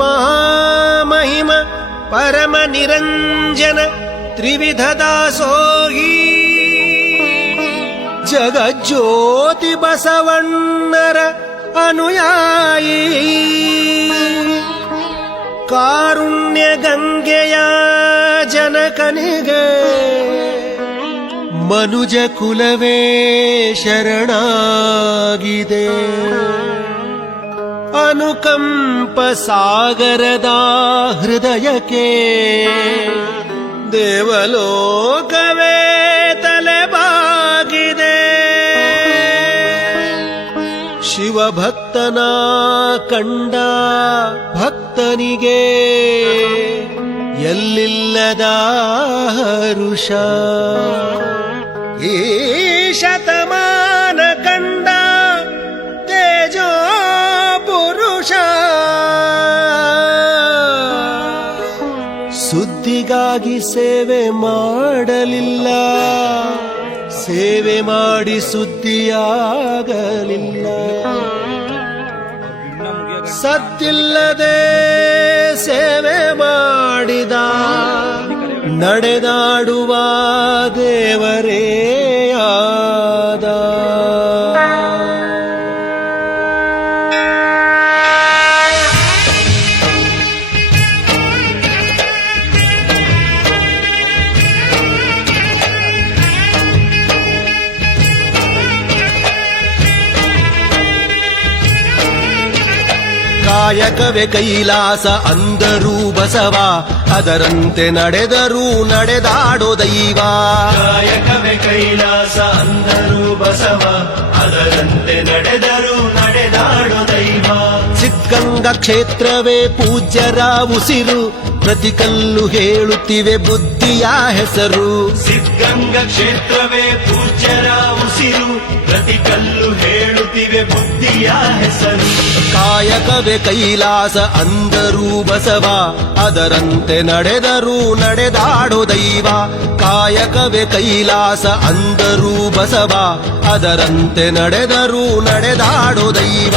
ಮಹಾಮಹಿಮ ಪರಮ ನಿರಂಜನ ತ್ರಿವಿಧ ದಾಸೋಹಿ ಜಗಜ್ಯೋತಿ ಬಸವಣ್ಣರ ಅನುಯಾಯಿ ಕಾರುಣ್ಯ ಗಂಗೆಯ ಜನಕನಿಗೆ ಮನುಜ ಕುಲವೇ ಶರಣಾಗಿದೆ. ಅನುಕಂಪ ಸಾಗರದ ಹೃದಯಕ್ಕೆ ದೇವಲೋಕವೇ ತಲೆಬಾಗಿದೆ. ಶಿವಭಕ್ತನ ಕಂಡ ಭಕ್ತನಿಗೆ ಎಲ್ಲಿಲ್ಲದ ಹರುಷ. ಈ ಶತಮಾನ ಕಂಡ ತೇಜೋ ಪುರುಷ ಸುದ್ದಿಗಾಗಿ ಸೇವೆ ಮಾಡಲಿಲ್ಲ, ಸೇವೆ ಮಾಡಿ ಸುದ್ದಿಯಾಗಲಿಲ್ಲ. ಸದ್ದಿಲ್ಲದೆ ಸೇವೆ ಮಾಡಿದ ನಡೆದಾಡುವ ದೇವರೇ ಆದ. ಕಾಯಕವೇ ಕೈಲಾಸ ಅಂದರೂ ಬಸವ, ಅದರಂತೆ ನಡೆದರೂ ನಡೆದಾಡೋ ದೈವ. ಕಾಯಕವೇ ಕೈಲಾಸ ಅಂದರೂ ಬಸವ, ಅದರಂತೆ ನಡೆದರೂ ನಡೆದಾಡೋ ದೈವ. ಸಿದ್ಧಗಂಗಾ ಕ್ಷೇತ್ರವೇ ಪೂಜ್ಯರ ಉಸಿರು, ಪ್ರತಿ ಕಲ್ಲು ಹೇಳುತ್ತಿವೆ ಬುದ್ಧಿಯ ಹೆಸರು. ಸಿದ್ಧಗಂಗಾ ಕ್ಷೇತ್ರವೇ ಪೂಜ್ಯರ ಉಸಿರು, ಪ್ರತಿ ಕಲ್ಲು ಹೇಳುತ್ತಿವೆ ಬುದ್ಧಿಯ ಹೆಸರು. ಕಾಯಕವೇ ಕೈಲಾಸ ಅಂದರೂ ಬಸವ, ಅದರಂತೆ ನಡೆದರೂ ನಡೆದಾಡೋ ದೈವ. ಕಾಯಕವೇ ಕೈಲಾಸ ಅಂದರೂ ಬಸವ, ಅದರಂತೆ ನಡೆದರೂ ನಡೆದಾಡೋ ದೈವ.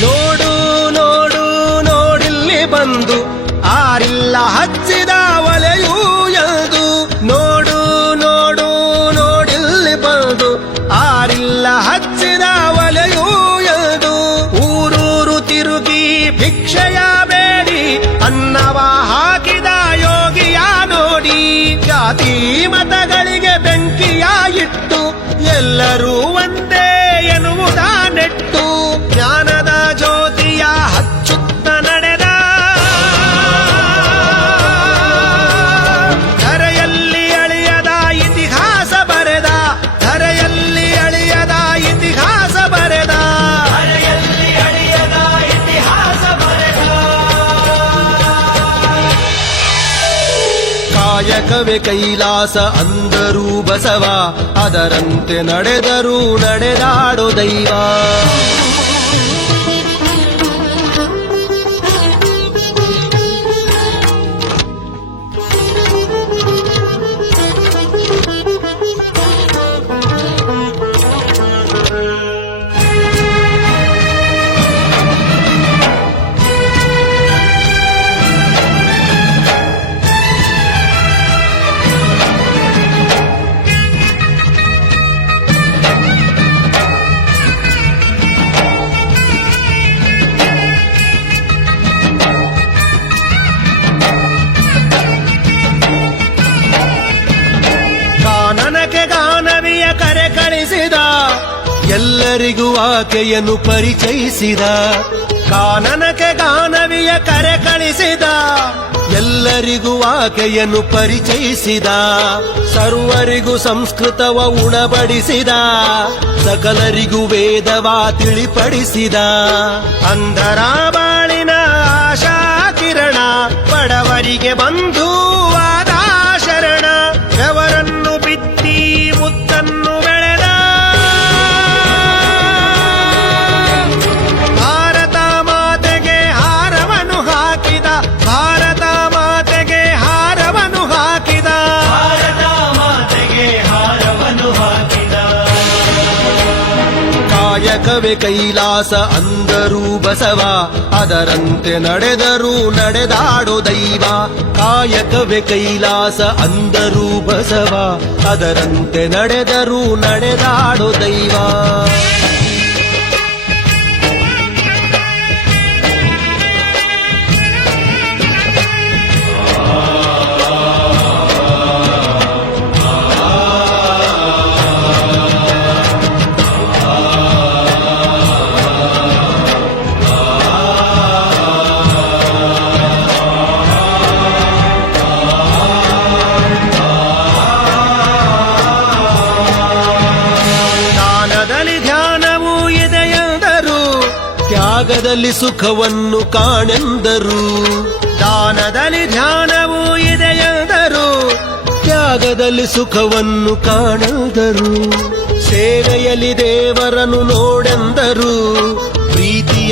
ನೋಡು ನೋಡು ನೋಡಿಲ್ಲಿ ಬಂದು ಆರಿಲ್ಲ ಹಚ್ಚಿದ ಒಲೆಯೂ ಎಂದು. ನೋಡು ನೋಡು ನೋಡಿಲ್ಲಿ ಬಂದು ಆರಿಲ್ಲ ಹಚ್ಚಿದ ಒಲೆಯೂ ಎಂದು. ಊರೂರು ತಿರುಗಿ ಭಿಕ್ಷೆಯ ಬೇಡಿ ಅನ್ನವ ಹಾಕಿದ ಯೋಗಿಯ ನೋಡಿ. ಜಾತಿ ಮತಗಳಿಗೆ ಬೆಂಕಿಯ ಇಟ್ಟು ಎಲ್ಲರೂ ಒಂದೇ ಎನ್ನುವುದ ನೆಟ್ಟು ಜ್ಞಾನದ ಜ್ಯೋತಿಯ ಹಚ್ಚುತ್ತ ನಡೆದ. ಧರೆಯಲ್ಲಿ ಅಳಿಯದ ಇತಿಹಾಸ ಬರೆದ, ಧರೆಯಲ್ಲಿ ಅಳಿಯದ ಇತಿಹಾಸ ಬರೆದ, ಧರೆಯಲ್ಲಿ ಅಳಿಯದ ಇತಿಹಾಸ ಬರೆದ. ಕಾಯಕವೇ ಕೈಲಾಸ ಅಂದರೂ ಬಸವ, ಅದರಂತೆ ನಡೆದರೂ ನಡೆದಾಡೋ ದೈವ. ಎಲ್ಲರಿಗೂ ಆಕೆಯನ್ನು ಪರಿಚಯಿಸಿದ. ಕಾನನಕ್ಕೆ ಗಾನವಿಯ ಕರೆ ಕಳಿಸಿದ. ಎಲ್ಲರಿಗೂ ಆಕೆಯನ್ನು ಪರಿಚಯಿಸಿದ, ಸರ್ವರಿಗೂ ಸಂಸ್ಕೃತವ ಉಣಬಡಿಸಿದ, ಸಕಲರಿಗೂ ವೇದವ ತಿಳಿಪಡಿಸಿದ. ಅಂಧರ ಬಾಳಿನ ಆಶಾ ಕಿರಣ, ಬಡವರಿಗೆ ಬಂಧುವಾದ ಶರಣ, ಬೆವರನ್ನು ಬಿತ್ತಿ ಮುತ್ತನ್ನು ಬೆಳೆದ. ಭಾರತ ಮಾತೆಗೆ ಹಾರವನ್ನು ಹಾಕಿದ, ಭಾರತ ಮಾತೆಗೆ ಹಾರವನ್ನು ಹಾಕಿದ, ಭಾರತ ಮಾತೆಗೆ ಹಾರವನ್ನು ಹಾಕಿದ. ಕಾಯಕವೇ ಕೈಲಾಸ ಅಂದರು ಬಸವ, ಅದರಂತೆ ನಡೆದರು ನಡೆದಾಡೋ ದೈವ. ಕಾಯಕವೇ ಕೈಲಾಸ ಅಂದರು ಬಸವ, ಅದರಂತೆ ನಡೆದರು ನಡೆದಾಡೋ ದೈವ. ದಾನದಲ್ಲಿ ಧ್ಯಾನವೂ ಇದೆಯೆಂದರು, ತ್ಯಾಗದಲ್ಲಿ ಸುಖವನ್ನು ಕಾಣೆಂದರು. ದಾನದಲ್ಲಿ ಧ್ಯಾನವೂ ಇದೆಯೆಂದರು, ತ್ಯಾಗದಲ್ಲಿ ಸುಖವನ್ನು ಕಾಣೆಂದರು. ಸೇವೆಯಲ್ಲಿ ದೇವರನ್ನು ನೋಡೆಂದರು, ಪ್ರೀತಿಯಲ್ಲಿ